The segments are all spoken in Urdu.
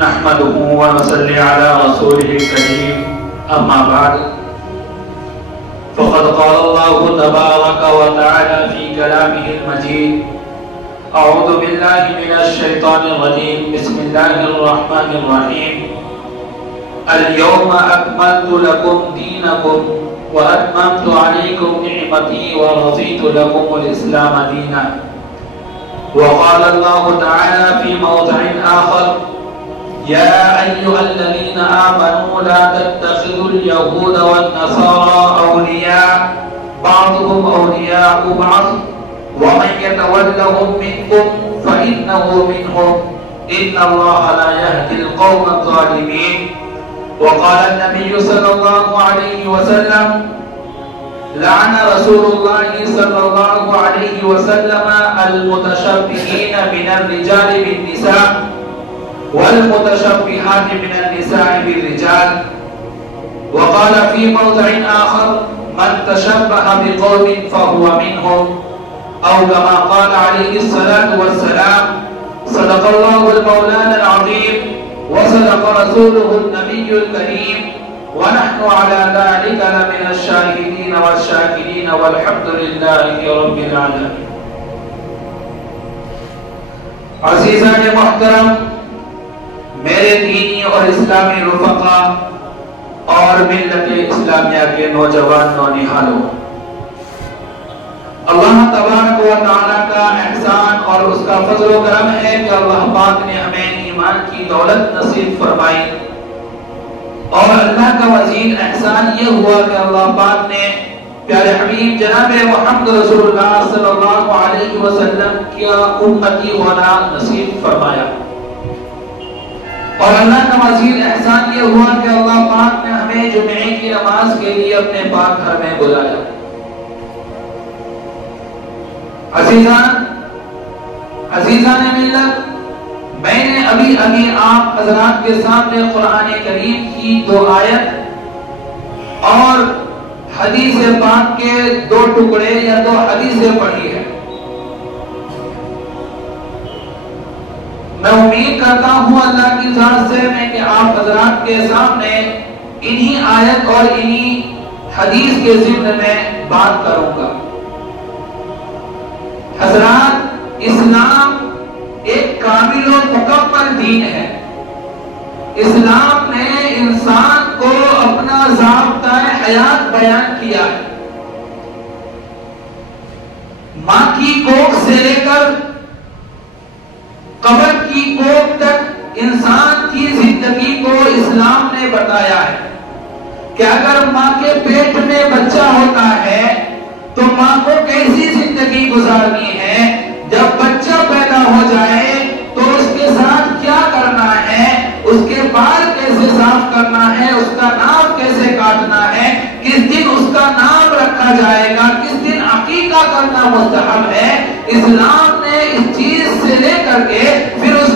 نحمده ونصلي على رسوله الكريم أما بعد فقد قال الله تبارك وتعالى في كلامه المجيد أعوذ بالله من الشيطان الرجيم بسم الله الرحمن الرحيم اليوم أكملت لكم دينكم وأتممت عليكم نعمتي ورضيت لكم الإسلام دينا. وقال الله تعالى في موضع آخر يا أيها الذين آمنوا لا تتخذوا اليهود والنصارى أولياء بعضهم أولياء بعض ومن يتولهم منكم فإنه منهم إن الله لا يهدي القوم الظالمين. وقال النبي صلى الله عليه وسلم لعن رسول الله صلى الله عليه وسلم المتشبهين من الرجال بالنساء والمتشبهات من النساء بالرجال. وقال في موضع آخر من تشبه بقوم فهو منهم أو كما قال عليه الصلاة والسلام صدق الله المولان العظيم وصدق رسوله النبي الكريم ونحن على ذلك لمن الشاهدين والشاكرين والحمد لله رب العالمين. عزیزان محترم، میرے دینی اور اسلامی رفقا اور ملت اسلامیہ کے نوجوان نونہالوں، اللہ تبارک و تعالیٰ کا احسان اور اس کا فضل و کرم ہے کہ اللہ پاک نے ہمیں ایمان کی دولت نصیب فرمائی، اور اللہ کا مزید احسان یہ ہوا کہ اللہ پاک نے پیارے حبیب جناب محمد رسول اللہ صلی اللہ علیہ وسلم کیا امتی ہونا نصیب فرمایا، اور اللہ کا مزید احسان یہ ہوا کہ اللہ پاک نے ہمیں جمعے کی نماز کے لیے اپنے پاک گھر میں بلایا. عزیزان ملت، میں نے ابھی آپ حضرات کے سامنے قرآن کریم کی 2 آیت اور حدیث پاک کے 2 ٹکڑے یا 2 حدیثیں پڑھی ہے. میں امید کرتا ہوں اللہ کی ذات سے کہ آپ حضرات کے سامنے انہی آیت اور انہی حدیث کے ضمن میں بات کروں گا. حضرات، اسلام ایک کامل و مکمل دین ہے. اسلام نے انسان کو اپنا ضابطہ حیات بیان کیا ہے. ماں کی کوکھ سے لے کر قبر کی کوکھ تک انسان کی زندگی کو اسلام نے بتایا ہے کہ اگر ماں کے پیٹ میں بچہ ہوتا ہے تو ماں کو کیسی زندگی گزارنی ہے، جب بچہ پیدا ہو جائے تو اس کے ساتھ کیا کرنا ہے، اس کے بال کیسے صاف کرنا ہے، اس کا نام کیسے کاٹنا ہے، کس دن اس کا نام رکھا جائے گا، کس دن عقیقہ کرنا مستحب ہے. اسلام نے اس چیز سے لے کر کے پھر اس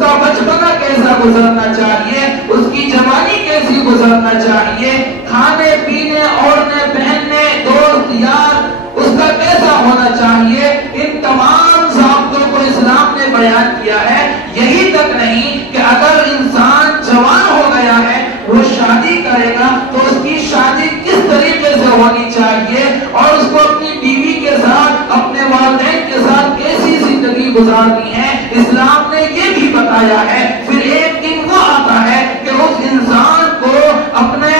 کا بچپنا کیسا گزرنا چاہیے، اس کی جوانی کیسی گزرنا چاہیے، کھانے پینے اوڑھنے پہننے دوست یار اس کا کیسا ہونا چاہیے، ان تمام ضابطوں کو اسلام نے بیان کیا ہے. یہی تک نہیں کہ اگر انسان جوان ہو گیا ہے، وہ شادی کرے گا تو اس کی شادی کس طریقے سے ہونی چاہیے اور اس کو اپنی بیوی کے ساتھ اپنے والدین کے ساتھ کیسی زندگی گزارنی ہے، اسلام نے یہ بھی بتایا ہے. پھر ایک دن وہ آتا ہے کہ اس انسان کو اپنے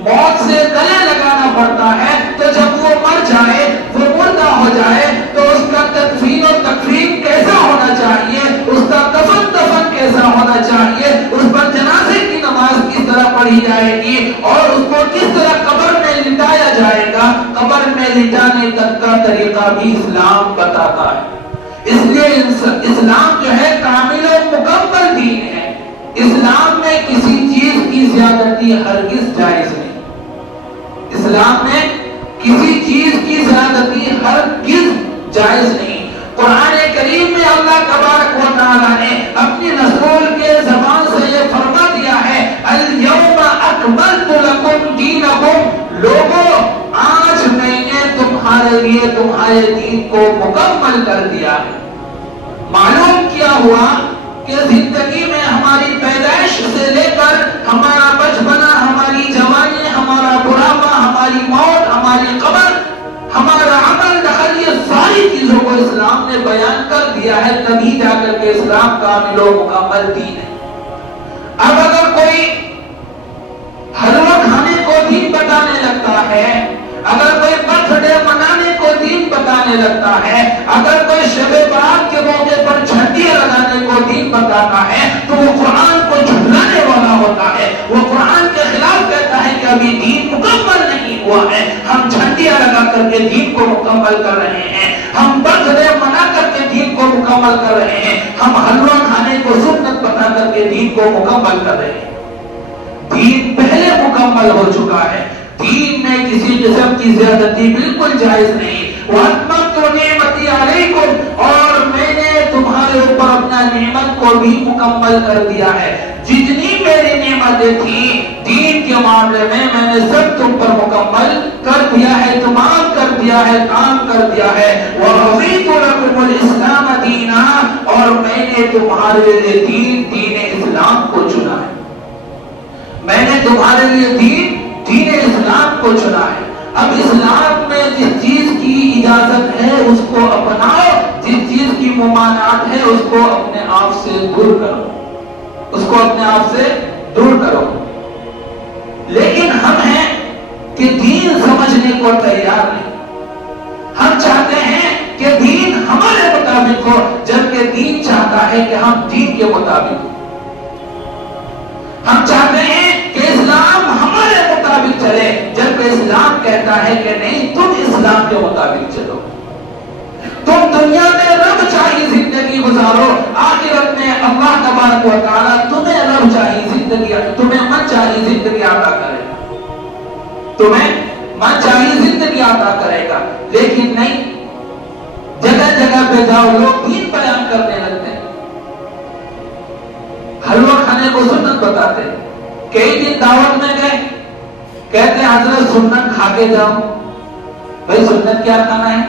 موت سے گلے لگانا پڑتا ہے، تو جب وہ مر جائے، وہ مردہ ہو جائے، تو اس کا تدفین و تکفین کیسا ہونا چاہیے، اس کا کفن دفن کیسا ہونا چاہیے، اس پر جنازے کی نماز کس طرح پڑھی جائے گی اور اس کو کس طرح قبر میں لٹایا جائے گا، قبر میں لٹانے تک کا طریقہ بھی اسلام بتاتا ہے. اس لیے اسلام جو ہے کامل و مکمل دین ہے. اسلام میں کسی چیز کی زیادتی ہرگز جائز نہیں. اسلام میں کسی چیز کی زیادتی ہرگز جائز نہیں. قرآن کریم میں اللہ تبارک و تعالیٰ نے اپنی رسول کے زبان سے یہ فرما دیا ہے الیوم اکملت لکم دینکم، لوگوں آج میں نے تمہارے لیے تمہارے دین کو مکمل کر دیا ہے. معلوم کیا ہوا کہ زندگی میں تبھی جا کر کے اسلام کامل و مکمل دین ہے۔ اب اگر کوئی حلوہ کھانے کو دین بتانے لگتا ہے، اگر کوئی برتھ ڈے منانے کو دین بتانے لگتا ہے، اگر کوئی شب برات کے موقع پر جھنڈیاں لگانے کو دین بتاتا ہے، تو وہ قرآن کو جھٹلانے والا ہوتا ہے، وہ قرآن کے خلاف کہتا ہے کہ ابھی دین مکمل نہیں ہوا ہے، ہم جھنڈیاں لگا کر کے دین کو مکمل کر رہے ہیں، ہم برتھ ڈے منا کر کے دین کو مکمل کر رہے ہیں، ہم حلوہ کھانے کو سنت بتا کر کے دین کو مکمل کر رہے ہیں۔ دین پہلے مکمل ہو چکا ہے، دین میں کسی قسم کی زیادتی بالکل جائز نہیں۔ وَأَتْمَمْتُ نِعْمَتِي عَلَيْكُمْ، اور میں نے تمہارے اوپر اپنا نعمت کو بھی مکمل کر دیا ہے، جتنی میری نعمتیں تھیں دین کے معاملے میں میں نے سب تم پر مکمل کر دیا ہے، تمام کر دیا ہے، کام کر دیا ہے۔ وَرَضِيتُ لَكُمُ الْإِسْلَامَ دِينًا، اور میں نے تمہارے لیے دین اسلام کو چنا ہے، میں نے تمہارے لیے دین اسلام کو چنا ہے۔ اب اسلام میں جس چیز کی اجازت ہے اس کو اپناؤ، جس چیز کی ممانعت ہے اس کو اپنے آپ سے دور کرو، اس کو اپنے آپ سے دور کرو۔ لیکن ہم ہیں کہ دین سمجھنے کو تیار نہیں، ہم چاہتے ہیں کہ دین ہمارے مطابق ہو، جبکہ دین چاہتا ہے کہ ہم دین کے مطابق ہو۔ ہم چاہتے ہیں کہ اسلام ہمارے مطابق چلے، جبکہ اسلام کہتا ہے کہ نہیں، تم اسلام کے مطابق چلو، تم دنیا میں رب چاہیے زندگی گزارو، آخرت میں اللہ تبارک و تعالیٰ تمہیں رب چاہیے زندگی، تمہیں من چاہیے زندگی عطا کرے گا، تمہیں من چاہیے زندگی عطا کرے گا۔ لیکن نہیں، جگہ جگہ پہ جاؤ لوگ دین بیان کرنے لگتے ہیں، حلوہ کھانے کو سنت بتاتے ہیں۔ کئی دن دعوت میں گئے، کہتے ہیں حضرت سنت کھا کے جاؤ۔ بھائی سنت کیا کھانا ہے؟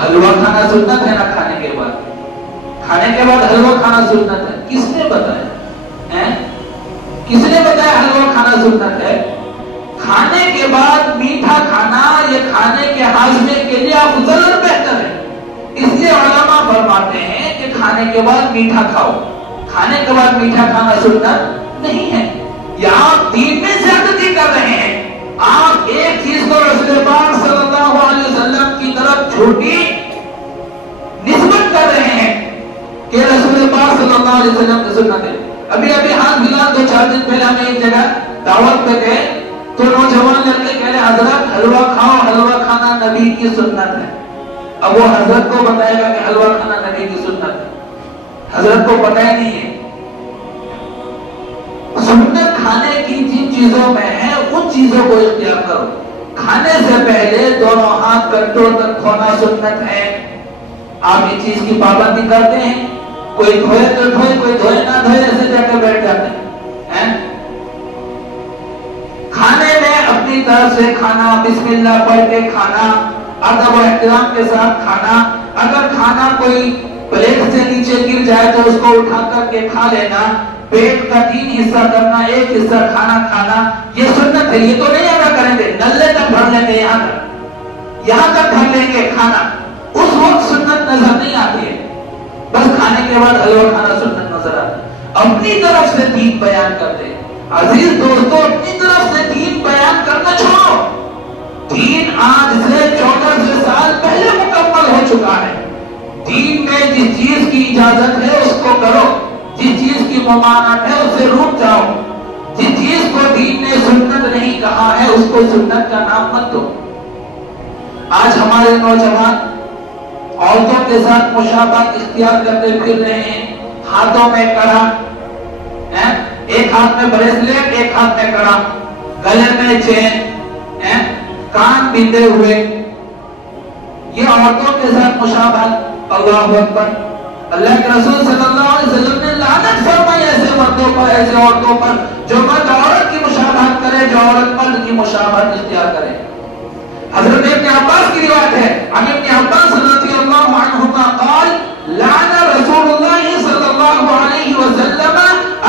حلوہ کھانا سنت ہے نا، کھانے کے بعد حلوہ کھانا سنت ہے؟ کس نے بتایا؟ کس نے بتایا حلوہ کھانا سنت ہے؟ کھانے کے بعد میٹھا کھانا یہ کھانے کے ہاضمے کے لیے افضل اور بہتر ہے، اس لیے علماء فرماتے ہیں کہ کھانے کے بعد میٹھا کھاؤ، کھانے کے بعد میٹھا کھانا سنت نہیں ہے۔ یہاں آپ دین میں زیادتی کر رہے ہیں، آپ ایک چیز کو رسول پاک صلی اللہ علیہ وسلم کی طرف چھوٹی نسبت کر رہے ہیں کہ رسول پاک صلی اللہ علیہ وسلم کی سنت ہے۔ ابھی حال فی الحال 2-4 دن پہلے ہمیں ایک جگہ دعوت پہ گئے تو نوجوان لڑکے کہہ رہے حضرت حلوہ کھاؤ، حلوہ کھانا نبی کی سنت ہے۔ اب وہ حضرت کو بتائے گا کہ حلوہ کھانا نبی کی سنت ہے، حضرت کو پتہ ہی نہیں ہے۔ سنت کھانے کی جن چیزوں میں ہے ان چیزوں کو اختیار کرو، کھانے سے پہلے دونوں ہاتھ کنٹرول تک دھونا سنت ہے۔ آپ اس چیز کی پابندی کرتے ہیں، کوئی دھوئے تو دھوئے، کوئی دھوئے نہ دھوئے ایسے جا کے بیٹھ جاتے ہیں۔ کھانے میں اپنی طرف سے کھانا، بسم اللہ پڑھ کے کھانا، ادب و احترام کے ساتھ کھانا، اگر کھانا کوئی پلیٹ سے نیچے گر جائے تو اس کو اٹھا کر کے کھا لینا، پیٹ کا 3 حصہ کرنا، 1 حصہ کھانا کھانا، یہ سنت ہے۔ یہ تو نہیں ادا کریں گے، نلے تک بھر لیں گے، یہاں تک بھر لیں گے کھانا، اس وقت سنت نظر نہیں آتی ہے، بس کھانے کے بعد حلوہ کھانا سنت نظر آتا ہے۔ اپنی طرف سے دین بیان کرتے ہیں۔ عزیز دوستو، اپنی طرف سے دین بیان کرنا چھوڑو، دین آج سے 1400 سال پہلے مکمل ہو چکا ہے۔ دین میں جس چیز کی اجازت ہے اس کو کرو، جس چیز کی ممانعت ہے اس سے رک جاؤ، جس چیز کو دین نے سنت نہیں کہا ہے اس کو سنت کا نام مت دو۔ آج ہمارے نوجوان عورتوں کے ساتھ مشابہت اختیار کرتے پھر رہے ہیں، ہاتھوں میں کڑا، ایک ہاتھ میں بریسلیٹ، ایک ہاتھ میں کڑا، گلے میں چین، کان بندے ہوئے، یہ عورتوں کے ساتھ مشابہت۔ اللہ اکبر، اللہ کے رسول صلی اللہ علیہ وسلم نے لعنت فرمائی ایسے مردوں پر، ایسے عورتوں پر جو مرد عورت کی مشابہت کرے، جو عورت مرد کی مشابہت اختیار کرے۔ حضرت ابن عباس کی روایت ہے، عن ابن عباس رضی اللہ عنہما قال لعن رسول اللہ صلی اللہ علیہ وسلم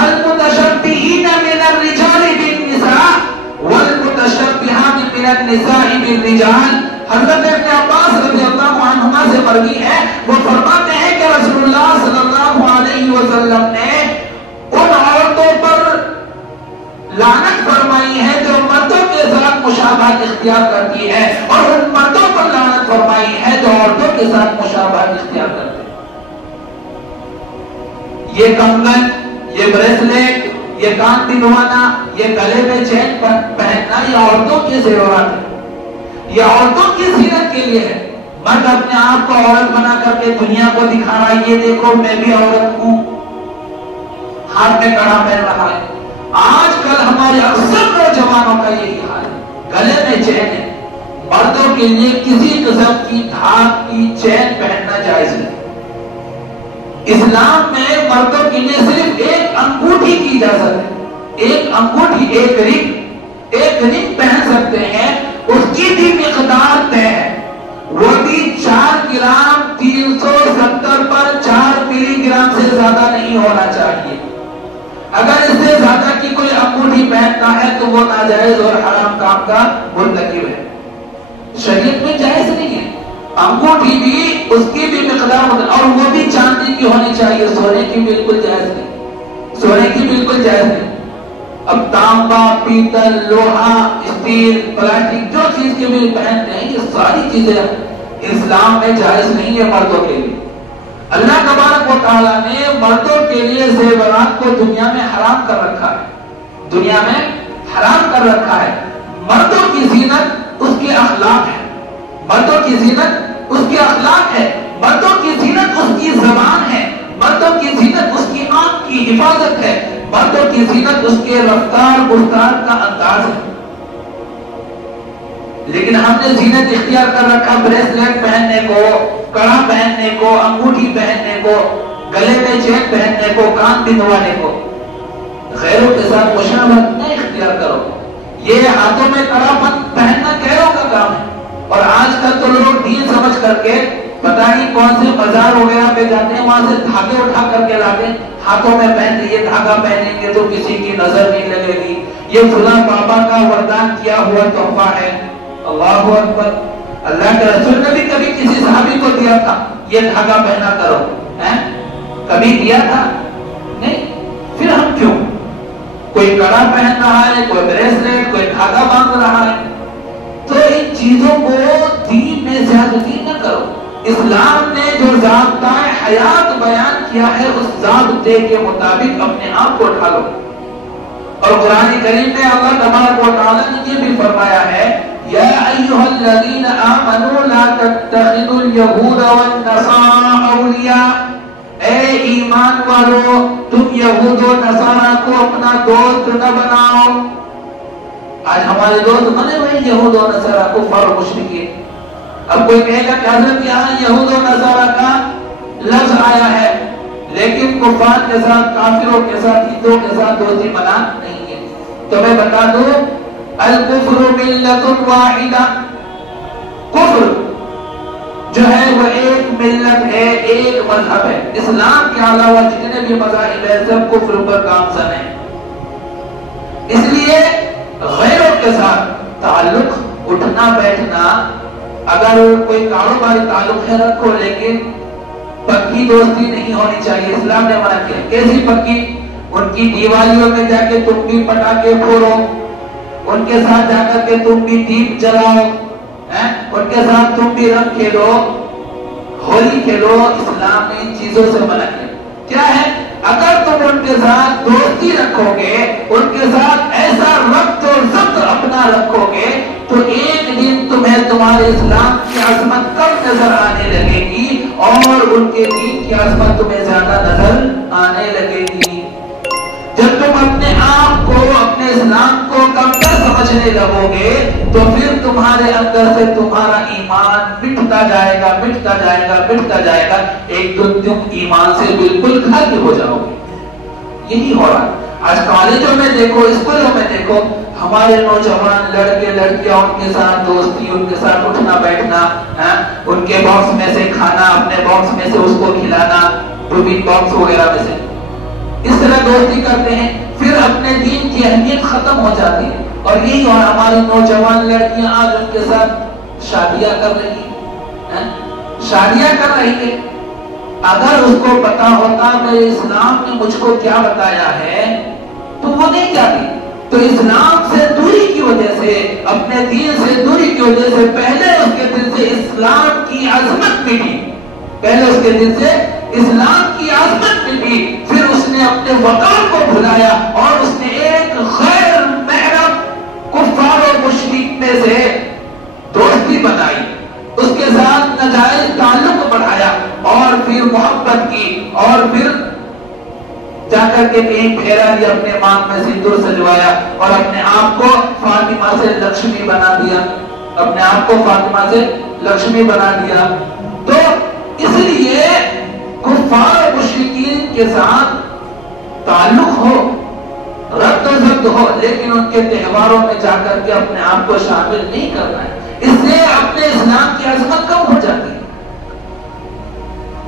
المتشبہین من الرجال بالنساء والمتشبہات من النساء بالرجال۔ حضرت ابن عباس رضی اللہ عنہما سے مروی ہے، وہ فرماتے ہیں کہ رسول اختیار کرتی ہے اور ان مردوں پر لعنت فرمائی ہے جو عورتوں کے ساتھ مشابہت اختیار کرتے ہیں۔ یہ کنگن، یہ بریسلیٹ، یہ کان پہنوانا، یہ گلے میں چین پہننا، یہ عورتوں کے زیورات ہیں، یہ عورتوں کی زینت کے لیے ہے۔ مرد اپنے آپ کو عورت بنا کر کے دنیا کو دکھا رہا ہے، یہ دیکھو میں بھی عورت ہوں، ہاتھ میں کڑا پہن رہا ہے۔ آج کل ہمارے اکثر نوجوانوں کا یہی حال ہے، گلے میں چین ہے۔ مردوں کے لیے کسی قسم کی دھات کی چین پہننا جائز نہیں۔ اسلام میں مردوں کے لیے صرف ایک انگوٹھی کی اجازت ہے، ایک انگوٹھی، ایک رنگ پہن سکتے ہیں، اس کی بھی مقدار طے ہے، وہ بھی 4 گرام 370 پر 4 ملی گرام سے زیادہ نہیں ہونا چاہیے۔ اگر اس سے زیادہ کی کوئی انگوٹھی پہنتا ہے تو وہ ناجائز اور حرام کام کا مرتکب ہے، شریعت میں جائز نہیں ہے۔ انگوٹھی بھی اس کی بھی مقدار اور وہ بھی چاندی کی ہونی چاہیے، سونے کی بالکل جائز نہیں، سونے کی بالکل جائز نہیں۔ اب تانبا، پیتل، لوہا، اسٹیل، پلاسٹک جو چیز کے بھی پہنتے ہیں، یہ ساری چیزیں اسلام میں جائز نہیں ہے مردوں کے لیے۔ اللہ تبارک و تعالیٰ نے مردوں کے لیے زیورات کو دنیا میں حرام کر رکھا ہے، دنیا میں حرام کر رکھا ہے۔ مردوں کی زینت اس کے اخلاق ہے، مردوں کی زینت اس کے اخلاق ہے، مردوں کی زینت اس کی زبان ہے، مردوں کی زینت اس کی آنکھ کی حفاظت ہے، مردوں کی زینت اس کے رفتار گفتار کا انداز ہے۔ لیکن ہم نے زینت اختیار کر رکھا بریسلیٹ پہننے کو، کڑا پہننے کو، انگوٹھی پہننے کو، گلے میں چین پہننے کو، کان پہنوانے کو۔ غیروں کے ساتھ مشابہت نہ اختیار کرو، یہ ہاتھوں میں کڑا پہننا غیروں کا کام ہے۔ اور آج کل تو لوگ دین سمجھ کر کے پتہ نہیں کون سے بازار وغیرہ پہ جاتے ہیں، وہاں سے دھاگے اٹھا کر کے لاتے ہیں، ہاتھوں میں پہنتے، یہ دھاگا پہنیں گے تو کسی کی نظر نہیں لگے گی، یہ فلاں بابا کا وردان کیا ہوا تحفہ ہے۔ اللہ اکبر! اللہ کے رسول نے بھی کبھی کسی صحابی کو دیا تھا یہ دھاگا پہنا کرو، کبھی دیا تھا؟ نہیں۔ پھر ہم کیوں؟ کوئی کڑا پہن رہا ہے، کوئی بریسلیٹ، کوئی دھاگا باندھ رہا ہے، تو ان چیزوں کو دین میں زیادتی نہ کرو۔ اسلام نے جو ضابطہ حیات بیان کیا ہے اس ضابطے کے مطابق اپنے آپ کو ڈھالو۔ اور قرآن کریم میں اللہ تبارک و تعالیٰ نے یہ بھی فرمایا ہے، یا ایھا الذین آمنوا لا تتخذوا اليہود والنصارى اولیاء، اے ایمان والو تم یہود و نصارہ کو اپنا دوست نہ بناؤ۔ آج ہمارے دوست بنے ہوئے یہود و نصارہ، کفار و مشرکین۔ اب کوئی کہے گا کہ حضرت یہاں یہود و نصارہ کا لفظ آیا ہے لیکن کفار کے ساتھ، کافروں کے ساتھ، ہندوؤں کے ساتھ دوستی منع نہیں ہے۔ تو میں بتا دوں، الکفر ملت واحدہ، کفر جو ہے وہ ایک ملت ہے، ایک مذہب ہے۔ اسلام کے علاوہ جتنے بھی مذاہب ہیں سب کفر پر گامزن ہیں۔ اس لیے غیروں کے ساتھ تعلق، اٹھنا بیٹھنا، اگر کوئی کاروباری تعلق ہے رکھو، لیکن پکی دوستی نہیں ہونی چاہیے، اسلام نے منع کیا۔ کیسی پکی؟ ان کی دیوالیوں میں جا کے تم بھی پٹاخے پھوڑو، ان کے ساتھ جا کر کے تم بھی دیپ جلاؤ، ان کے ساتھ تم بھی رنگ کھیلو، ہولی کھیلو۔ اسلام نے ان چیزوں سے منع کیا۔ کیا ہے؟ اگر تم ان کے ساتھ دوستی رکھو گے، ان کے ساتھ ایسا ربط اور ضبط اپنا رکھو گے تو ایک دن تمہیں تمہارے اسلام کی عظمت کم نظر آنے لگے گی اور ان کے دین کی عظمت تمہیں زیادہ نظر آنے لگے گی۔ جب تم اپنے آپ کو، اپنے اسلام کو کمتر سمجھنے لگو گے تو پھر تمہارے اندر سے تمہارا ایمان مٹتا جائے گا، مٹتا جائے گا، مٹتا جائے گا، ایک دن تم ایمان سے بالکل خالی ہو جاؤ گے۔ یہی ہو رہا ہے آج کالجوں میں دیکھو، اسکولوں میں دیکھو، ہمارے نوجوان لڑکے لڑکیاں ان کے ساتھ دوستی، ان کے ساتھ اٹھنا بیٹھنا، ان کے باکس میں سے کھانا، اپنے باکس میں سے اس کو کھلانا، ٹفن باکس وغیرہ میں سے اس طرح دوستی کرتے ہیں، پھر اپنے دین کی اہمیت ختم ہو جاتی ہے۔ اور یہی اور ہماری نوجوان لڑکیاں آج ان کے ساتھ شادیاں کر رہی ہیں، شادیاں کر رہی ہیں۔ اگر اس کو پتا ہوتا میرے اسلام نے مجھ کو کیا بتایا ہے تو وہ نہیں جاتی، تو اسلام سے دوری کی وجہ سے، اپنے دین سے دوری کی وجہ سے پہلے اس کے دل سے اسلام کی عظمت مٹی، پہلے اس کے دل سے اسلام کی عظمت مٹی، پھر اس نے اپنے وقار کو بھلایا اور اس نے ایک غیر محرم کفار و مشرک میں سے دوستی بنائی، اس کے ساتھ ناجائز تعلق بڑھایا اور پھر محبت کی، اور پھر جا کر کے کہیں پھیرا لیا، اپنے مانگ میں سندور سجوایا اور اپنے آپ کو فاطمہ سے لکشمی بنا دیا، اپنے آپ کو فاطمہ سے لکشمی بنا دیا۔ تو اس لیے کفار و مشرکین کے ساتھ تعلق ہو، رد و ضبط ہو، لیکن ان کے تہواروں میں جا کر کے اپنے آپ کو شامل نہیں کرنا ہے، اس سے اپنے اسلام کی عظمت کم ہو جاتی ہے۔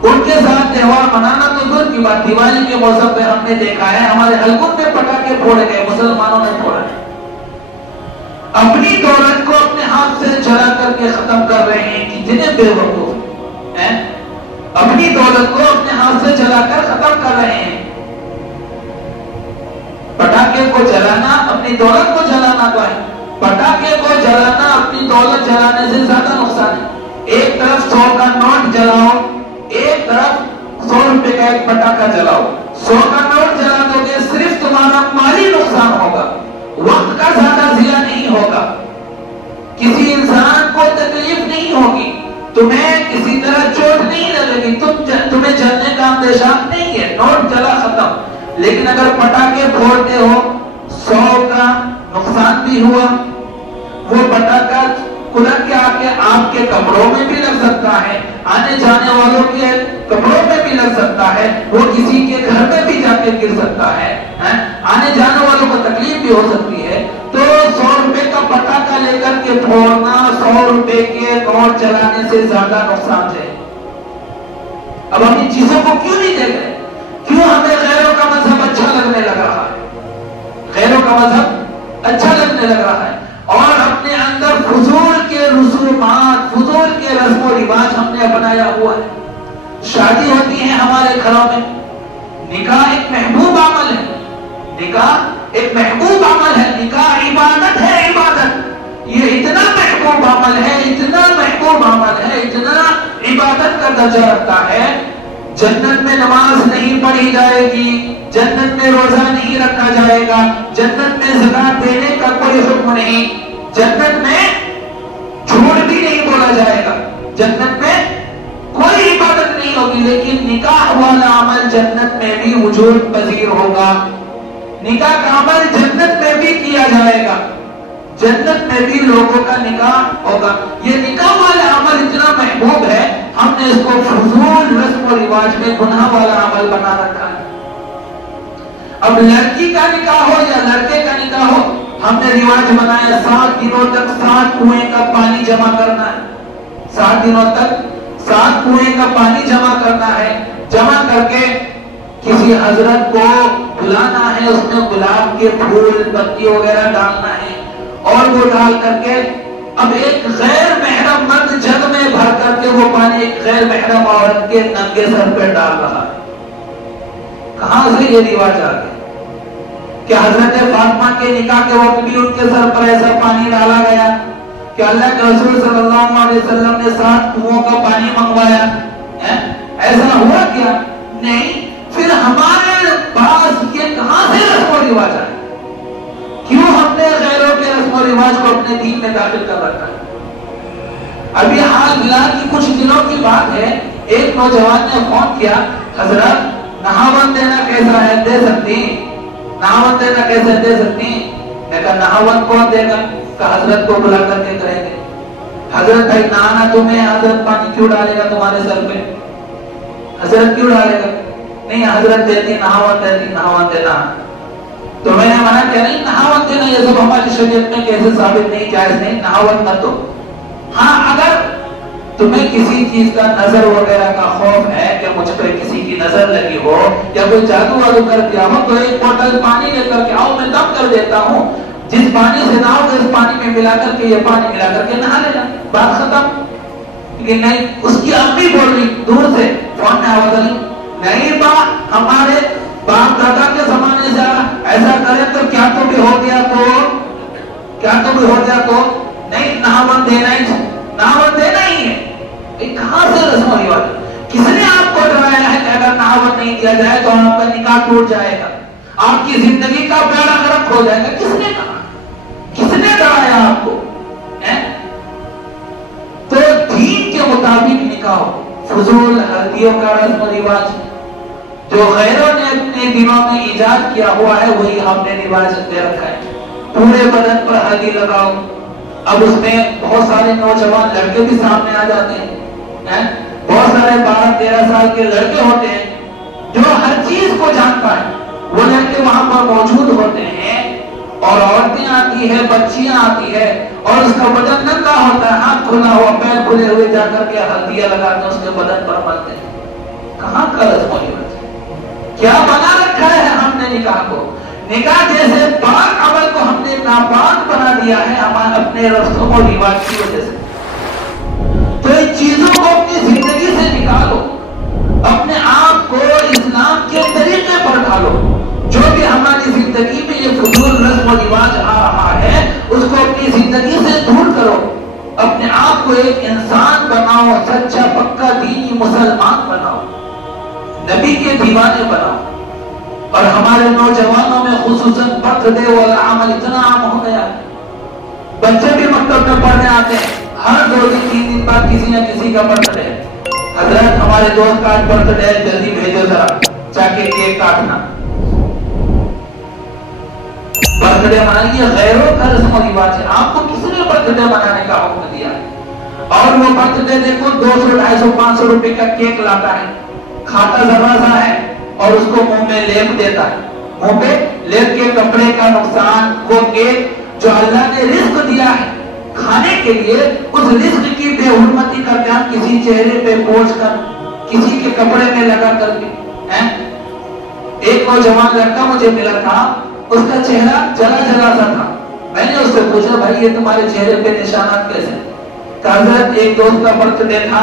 ان کے ساتھ تہوار منانا تو دور کی بات، دیوالی کے موسم پہ ہم نے دیکھا ہے ہمارے حلقوں میں پٹاخے پھوڑے گئے، مسلمانوں نے پھوڑے، اپنی دولت کو اپنے ہاتھ سے جلا کر کے ختم کر رہے ہیں، کتنے بے وقوف ہیں، اپنی دولت کو اپنے ہاتھ سے جلا کر ختم کر رہے ہیں۔ پٹاخے کو جلانا اپنی دولت کو جلانا تو ہے، پٹاخے کو جلانا اپنی دولت جلانے سے زیادہ نقصان ہے۔ ایک طرف 100 کا نوٹ جلاؤ، ایک طرف 100 روپے کا ایک پٹاخہ جلاؤ، 100 کا نوٹ جلا دو گے صرف تمہارا مالی نقصان ہوگا، وقت کا زیادہ ضیاع نہیں ہوگا، کسی انسان کو تکلیف نہیں ہوگی، تمہیں کسی طرح چوٹ نہیں لگے گی، تمہیں جلنے کا اندیشہ نہیں ہے، نوٹ جلا ختم۔ لیکن اگر پٹاخے پھوڑتے ہو 100 کا نقصان بھی ہوا، وہ پٹاخہ کلک کے آ کے آپ کے کپڑوں میں بھی لگ سکتا ہے، آنے جانے والوں کے کپڑوں میں بھی لگ سکتا ہے، وہ کسی کے گھر میں بھی جا کے گر سکتا ہے، آنے جانے والوں کو تکلیف بھی ہو سکتی ہے۔ تو 100 روپے کا پٹاخہ لے کر کے پھوڑنا 100 روپے کے نوٹ چلانے سے زیادہ نقصان ہے۔ اب ہم ان چیزوں کو کیوں نہیں دیکھ رہے؟ کیوں ہمیں غیروں کا مذہب اچھا لگنے لگ رہا ہے، غیروں کا مذہب اچھا لگنے لگ رہا ہے، اور اپنے اندر فضول کے رسومات، فضول کے رسم و رواج ہم نے اپنایا ہوا ہے۔ شادی ہوتی ہے ہمارے گھروں میں، نکاح ایک محبوب عمل ہے، نکاح ایک محبوب عمل ہے، نکاح عبادت ہے، عبادت، یہ اتنا محبوب عمل ہے، اتنا محبوب عمل ہے، اتنا عبادت کا درجہ رکھتا ہے، جنت میں نماز نہیں پڑھی جائے گی، جنت میں روزہ نہیں رکھا جائے گا، جنت میں زکات دینے کا کوئی حکم نہیں، جنت میں جھوٹ بھی نہیں بولا جائے گا، جنت میں کوئی عبادت نہیں ہوگی، لیکن نکاح والا عمل جنت میں بھی وجود پذیر ہوگا، نکاح کا عمل جنت میں بھی کیا جائے گا، جنت میں بھی لوگوں کا نکاح ہوگا۔ یہ نکاح والا عمل اتنا محبوب ہے، ہم نے اس کو فضول رسم و رواج میں گناہ والا عمل بنا رکھا ہے۔ اب لڑکی کا نکاح ہو یا لڑکے کا نکاح ہو، ہم نے رواج بنایا 7 دنوں تک 7 کنویں کا پانی جمع کرنا ہے، 7 دنوں تک 7 کنویں کا پانی جمع کرنا ہے، جمع کر کے کسی حضرت کو بلانا ہے، اس میں گلاب کے پھول پتی وغیرہ ڈالنا ہے، اور وہ ڈال کر کے اب ایک غیر محرم مرد جگ میں بھر کر کے وہ پانی ایک غیر محرم عورت کے ننگے سر پہ ڈال رہا ہے۔ کہاں سے یہ رواج آ گیا؟ کہ حضرت فاطمہ کے نکاح کے وقت بھی ان کے سر پر ایسا پانی ڈالا گیا کہ اللہ کے رسول صلی اللہ علیہ وسلم نے 7 کنووں کا پانی منگوایا؟ ایسا ہوا کیا؟ نہیں۔ پھر ہمارے پاس یہ کہاں سے رسم و رواج آئے؟ کیوں ہم نے غیروں کے رسم و رواج کو اپنے دین میں داخل کر رکھا ہے؟ ابھی حال فی الحال کی کچھ دنوں کی بات ہے، ایک نوجوان نے فون کیا، حضرت نہاون دینا کیسا ہے، دے سکتی؟ نہاون دینا کیسے دے سکتی؟ میں کہا نہاون کون دے گا؟ کہ حضرت کو بلا کر کے کریں گے۔ حضرت بھائی نہانا تمہیں، حضرت پانی کیوں ڈالے گا تمہارے سر پہ؟ حضرت کیوں ڈالے گا؟ نہیں حضرت دیتی، نہاون دیتی، نہاون دینا۔ تو میں نے منع کیا، نہیں نہاون دینا یہ سب ہماری شریعت میں کیسے ثابت نہیں، جائز نہیں، نہاون مت دو۔ ہاں اگر تمہیں کسی چیز کا نظر وغیرہ کا خوف ہے کہ مجھ پہ کسی کی نظر لگی ہو یا کوئی جادو وادو کر دیا ہو، تو ایک بوتل پانی لے کر کے آؤ، میں دم کر دیتا ہوں، جس پانی سے نہاؤ گے اس پانی میں ملا کر کے، یہ پانی ملا کر کے نہا لینا، بات ختم۔ لیکن نہیں، اس کی امی بول رہی دور سے فون میں آواز آئی، نہیں با ہمارے باپ دادا کے زمانے سے ایسا کرے تو کیا تو بھی ہو گیا تو نکاح ٹوٹ جائے گا، آپ کی زندگی کا بیڑا غرق ہو جائے گا. کس نے کہا؟ کس نے ڈرایا آپ کو؟ تو دین کے مطابق نکاح ہو. فضول ہلدیوں کا رسم و رواج جو غیروں نے اپنے دنوں میں ایجاد کیا ہوا ہے وہی ہم نے رواج دے رکھا ہے. پورے بدن پر ہلدی لگاؤ. اب اس میں بہت سارے نوجوان لڑکے بھی سامنے آ جاتے ہیں. بہت سارے 12-13 سال کے لڑکے ہوتے ہیں جو ہر چیز کو جانتا ہے. وہ لڑکے وہاں پر موجود ہوتے ہیں اور عورتیں آتی ہے، بچیاں آتی ہے اور اس کا بدن ننگا ہوتا ہے، ہاتھ کھلا ہوا، پیر کھلے ہوئے جا کر کے ہلدیاں لگاتے اس کے بدن پر ملتے ہیں. کہاں کا رسم و رواج؟ کیا بنا رکھا ہے ہم نے نکاح کو؟ نکاح جیسے پاک عمل کو ہم نے ناپاک بنا دیا ہے ہمارے اپنے رسم و رواج کی وجہ سے. تو ان چیزوں کو اپنی زندگی سے نکالو، اپنے آپ کو اسلام کے طریقے پر ڈالو. جو بھی ہماری زندگی میں یہ فضول رسم و رواج آ رہا ہے اس کو اپنی زندگی سے دور کرو. اپنے آپ کو ایک انسان بناؤ، سچا پکا دینی مسلمان بناؤ، نبی کے دیوانے بناؤ. اور ہمارے نوجوانوں میں خصوصاً برتھ ڈے والا عمل اتنا عام ہو گیا ہے. بچے بھی مکتب میں پڑھنے آتے ہیں، ہر 2 دن 3 دن بعد کسی نہ کسی کا برتھ ڈے. حضرت ہمارے دوست کا برتھ ڈے جلدی بھیجو ذرا، جا کے کیک کاٹنا. برتھ ڈے منائیے، غیروں کا رسم و رواج ہے. آپ کو کس نے برتھ ڈے منانے کا حکم دیا ہے؟ اور وہ برتھ ڈے دیکھو 200 250 500 روپے کا کیک لاتا ہے، کھاتا ذرا سا ہے اور اس کو منہ میں لیپ دیتا ہے. منہ پہ لیپ کے کپڑے کا نقصان. وہ کیک جو اللہ نے رزق دیا ہے کھانے کے لیے، اس رزق کی بے حرمتی کا بیان کسی چہرے پہ پوچھ کر، کسی کے کپڑے میں لگا کر کے. ایک نوجوان لڑکا مجھے ملا تھا، اس کا چہرہ جلا جلا سا تھا. میں نے اس سے پوچھا بھائی یہ تمہارے چہرے پہ نشانات کیسے؟ حضرت ایک دوست کا برتھ ڈے تھا،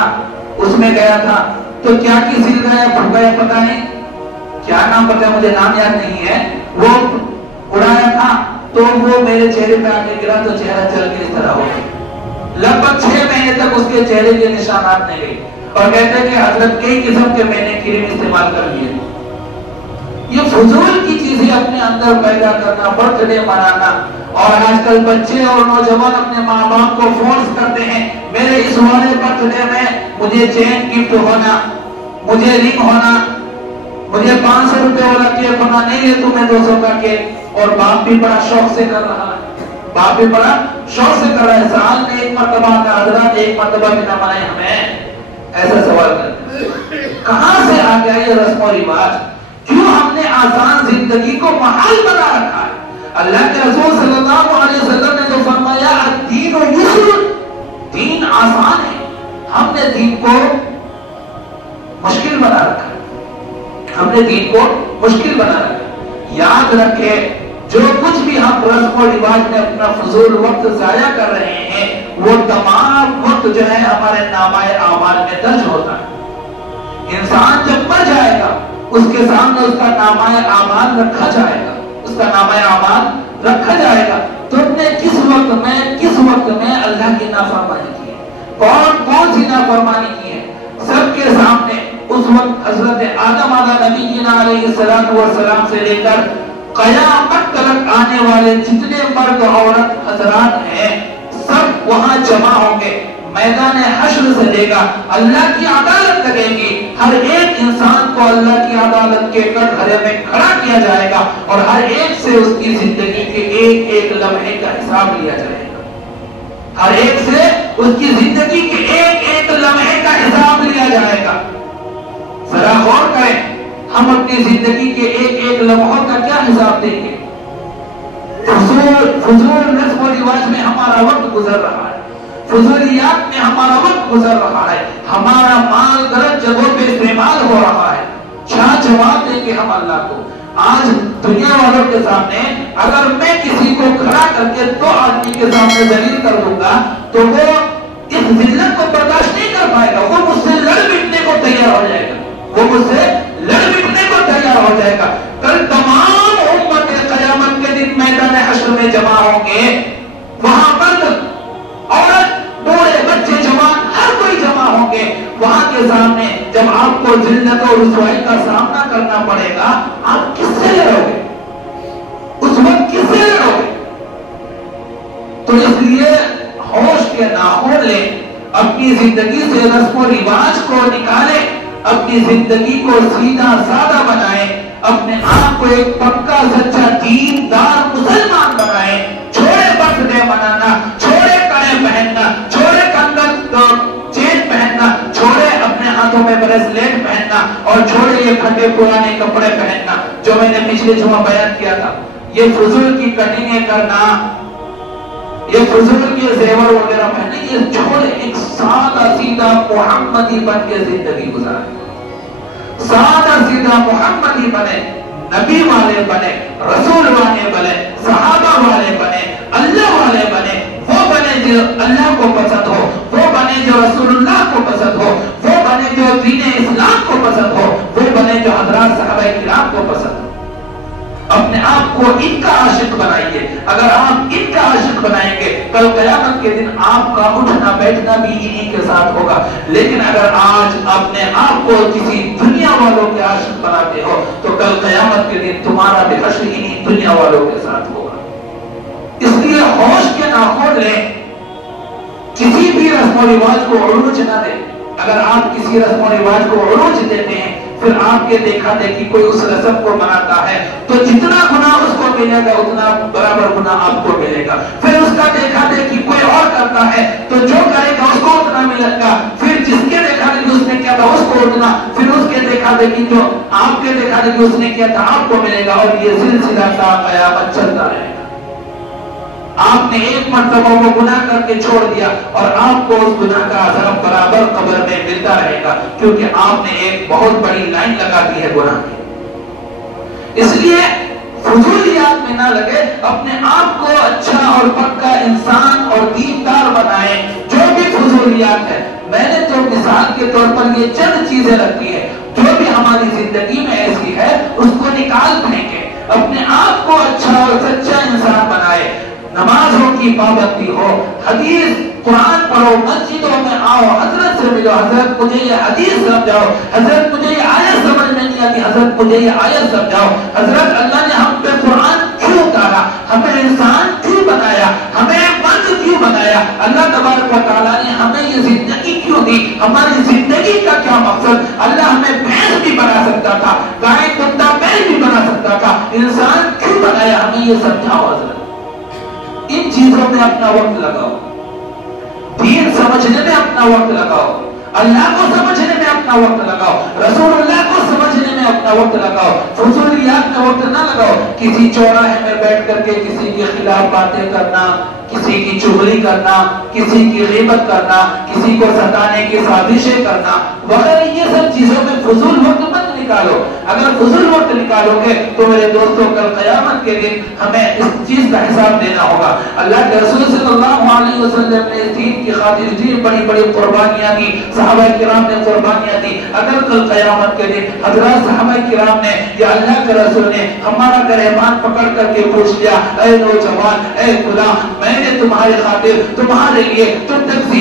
اس میں گیا تھا تو کیا کسی گیا بھوکا یا پتا نہیں کیا نام پتا، مجھے نام یاد نہیں ہے، وہ اڑایا تھا تو وہ میرے چہرے پہ آ کے گرا تو چہرہ جل کے اس طرح ہو گیا. لگ بھگ 6 مہینے تک اس کے چہرے کے نشانات نہیں گئے اور کہتے ہیں کہ حضرت کئی قسم کے میں نے کریم استعمال کر لیے. یہ فضول کی چیزیں اپنے اندر پیدا کرنا، برتھ ڈے منانا. اور آج کل بچے اور نوجوان اپنے ماں باپ کو فورس کرتے ہیں میرے اس والے برتھ ڈے میں مجھے چین گفٹ ہونا، مجھے رنگ ہونا، مجھے 500 روپے والا کیک ہونا. نہیں ہے تمہیں 200 کا کیک. اور باپ بھی بڑا شوق سے کر رہا ہے، باپ بھی بڑا شوق سے کر رہا ہے. سال میں ایک مرتبہ کا حضرات ایک مرتبہ بھی نہ منائے ہمیں، ایسا سوال کرتے ہیں. کہاں سے آ گیا یہ رسم و رواج؟ کیوں ہم نے آسان زندگی کو محال بنا رکھا ہے؟ اللہ کے رسول صلی اللہ علیہ وسلم نے تو فرمایا الدین یسر، دین آسان ہے. ہم نے دین کو مشکل بنا رکھا ہے، ہم نے دین کو مشکل بنا رکھا ہے. یاد رکھے جو کچھ بھی ہم رسم و رواج میں اپنا فضول وقت ضائع کر رہے ہیں وہ تمام وقت جو ہے ہمارے نامہ اعمال میں درج ہوتا ہے. انسان جب مر جائے گا اس کے سامنے اس کا نامہ اعمال رکھا جائے گا، اس کا نامہ اعمال رکھا جائے گا. تم نے کس وقت میں اللہ کی نافرمانی کی ہے، کون سی نافرمانی کی ہے؟ سب کے سامنے اس وقت حضرت آدم نبی علیہ السلام سے لے کر قیامت تک آنے والے جتنے مرد عورت حضرات ہیں سب وہاں جمع ہوں گے. میدان حشر سے لے گا اللہ کی عدالت لگے گی. ہر ایک انسان کو اللہ کی عدالت کے کٹہرے میں کھڑا کیا جائے گا اور ہر ایک سے اس کی زندگی کے ایک ایک لمحے کا حساب لیا جائے گا. ہر ایک سے اس کی زندگی کے ایک ایک لمحے کا حساب لیا جائے گا. ذرا غور کریں ہم اپنی زندگی کے ایک ایک لمحوں کا کیا حساب دیں گے؟ فضول رسم و رواج میں ہمارا وقت گزر رہا ہے، فضولیات میں ہمارا وقت گزر رہا ہے، ہمارا مال غلط جگہوں پہ استعمال ہو رہا ہے. کیا جواب دیں گے ہم اللہ کو؟ آج دنیا والوں کے سامنے اگر میں کسی کو کھڑا کر کے 2 آدمی کے سامنے ذلیل کر دوں گا تو وہ اس ذلت کو برداشت نہیں کر پائے گا، وہ مجھ سے لڑ مٹنے کو تیار ہو جائے گا، وہ مجھ سے لڑ مٹنے کو تیار ہو جائے گا. کل تمام امت قیامت کے دن میدان حشر میں جمع ہوں گے، وہاں پر عورت بوڑھے بچے جوان ہر کوئی جمع ہوں گے. وہاں کے سامنے جب آپ کو ذلت اور رسوائی کا سامنا کرنا پڑے گا، آپ کس سے لڑو گے؟ اس وقت کس سے لڑو گے؟ تو اس لیے ہوش کے ناخن لیں، اپنی زندگی سے رسم و رواج کو نکالیں، اپنی زندگی کو سیدھا سادہ بنائیں، اپنے آپ کو ایک پکا سچا دیندار مسلمان بنائیں۔ چھوڑے برتھ ڈے منانا، چھوڑے کڑے پہننا، چھوڑے کنگن چین پہننا، چھوڑے اپنے ہاتھوں میں بریسلیٹ پہننا، اور چھوڑے یہ پھٹے پرانے کپڑے پہننا جو میں نے پچھلے جمعہ بیان کیا تھا۔ یہ فضول کی کٹنگیں کرنا، یہ فضول کے زیور وغیرہ پہننے، یہ چھوڑے، ایک سادہ سیدھا محمدی بن کے زندگی گزارے، سادہ سیدھا محمدی بنے، نبی والے بنے، رسول والے بنے، صحابہ والے بنے، اللہ والے بنے، وہ بنے جو اللہ کو پسند ہو، وہ بنے جو رسول اللہ کو پسند ہو، وہ بنے جو دین اسلام کو پسند ہو، وہ بنے جو حضرات صحابہ کرام کو پسند ہو۔ اپنے آپ کو ان کا عاشق بنائیے۔ اگر آپ ان کا عاشق بنائیں گے، کل قیامت کے دن آپ کا اٹھنا بیٹھنا بھی انہی کے ساتھ ہوگا۔ لیکن اگر آج اپنے آپ کو کسی دنیا والوں کے عاشق بناتے ہو تو کل قیامت کے دن تمہارا بھی حشر انہی دنیا والوں کے ساتھ ہوگا۔ اس لیے ہوش کے ناخن لیں، کسی بھی رسم و رواج کو عروج نہ دیں۔ اگر آپ کسی رسم و رواج کو عروج دیتے ہیں، پھر آپ کے دیکھا دیکھی کوئی اس رسم کو مناتا ہے تو جتنا گناہ اس کو ملے گا اتنا برابر گناہ آپ کو ملے گا۔ پھر اس کا دیکھا دیکھی کوئی اور کرتا ہے تو جو کرے گا اس کو اتنا ملے گا، پھر جس کے دیکھا دیکھی اس نے کیا تھا اس کو اتنا، پھر اس کے دیکھا دیکھی جو آپ کے دیکھا دیکھی اس نے کیا تھا آپ کو ملے گا، اور یہ سلسلہ تا قیامت چلتا رہے گا۔ آپ نے ایک مرتبہ وہ گناہ کر کے چھوڑ دیا اور آپ کو اس گناہ کا عذاب برابر قبر میں ملتا رہے گا، کیونکہ آپ نے ایک بہت بڑی لائن لگا دی ہے گناہ کی۔ اس لیے فضولیات میں نہ لگے، اپنے آپ کو اچھا اور پکا انسان اور دیندار بنائیں۔ جو بھی فضولیات ہے، میں نے تو مثال کے طور پر یہ چند چیزیں رکھی ہیں، جو بھی ہماری زندگی میں ایسی ہے اس کو نکال پھینکیں، اپنے آپ کو اچھا اور سچا انسان بنائے۔ نمازوں کی پابندی ہو، حدیث قرآن پڑھو، مسجدوں میں آؤ، حضرت سے ملو، حضرت مجھے یہ حدیث سمجھاؤ، حضرت مجھے یہ آیت سمجھ میں نہیں آتی، حضرت مجھے یہ آیت سمجھاؤ، حضرت اللہ نے ہم پہ قرآن کیوں اتارا، ہمیں انسان کیوں بنایا، ہمیں مرد کیوں بنایا، اللہ تبارک و تعالیٰ نے ہمیں یہ زندگی کیوں دی، ہماری زندگی کا کیا مقصد، اللہ ہمیں بھینس بھی بنا سکتا تھا، گائے کتا بیل بھی بنا سکتا تھا، انسان کیوں بنایا، ہمیں یہ سمجھاؤ حضرت۔ ان چیزوں میں اپنا وقت لگاؤ، دین سمجھنے میں اپنا وقت لگاؤ، اللہ کو سمجھنے میں اپنا وقت لگاؤ، رسول اللہ کو سمجھنے میں اپنا وقت لگاؤ، فضولیات میں وقت نہ لگاؤ۔ کسی چوراہے میں بیٹھ کر کے کسی کے خلاف باتیں کرنا، کسی کی چغلی کرنا، کسی کی غیبت کرنا، کسی کو ستانے کی سازشیں کرنا وغیرہ، یہ سب چیزوں میں فضول وقت مت نکالو۔ اگر فضول وقت نکالو گے تو میرے دوستوں کل قیامت کے دن ہمیں اس چیز کا حساب دینا ہوگا۔ اللہ کے رسول صلی اللہ علیہ وسلم نے اس دین کی خاطر اتنی بڑی بڑی قربانیاں دی، صحابہ کرام نے قربانیاں دی۔ اگر کل قیامت کے دن حضرات صحابہ کرام نے یا اللہ کے رسول نے ہمارا گریبان پکڑ کر کے پوچھ لیا، اے نوجوان، اے غلام، میں نے تمہارے خاطر، تمہارے لیے، تم تک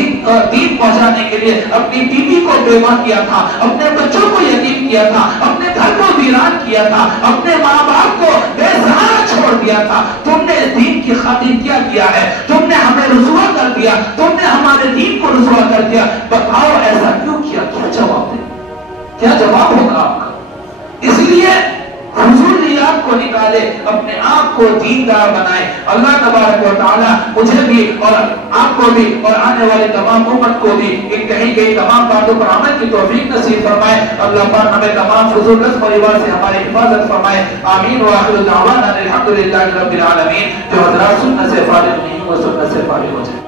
دین پہنچانے کے لیے اپنی بیوی کو بیوہ کیا تھا، اپنے بچوں کو یتیم کیا تھا، اپنے گھر کو ویران کیا تھا، اپنے ماں باپ کو بے سہارا چھوڑ دیا تھا، تم نے اس دین کی خاطر کیا کیا ہے؟ تم نے ہمیں رسوا کر دیا، تم نے ہمارے دین کو رسوا کر دیا، بتاؤ ایسا کیوں کیا؟ کیا جواب دیں؟ کیا جواب ہوگا آپ کا؟ اس لیے فضولیات کو نکالے، اپنے آپ کو دیندار بنائے۔ اللہ تبارک و تعالی مجھے بھی اور آپ کو بھی اور آنے والے تمام امت کو بھی ان کہیں گئی تمام باتوں پر عمل کی توفیق نصیب فرمائے۔ اللہ پاک ہمیں تمام فضول رسم و رواج سے ہماری حفاظت فرمائے۔ آمین وآخر دعوانا الحمدللہ رب العالمین۔ جو حضرات سنت سے فارغ نہیں وہ سنت سے فارغ ہو جائے۔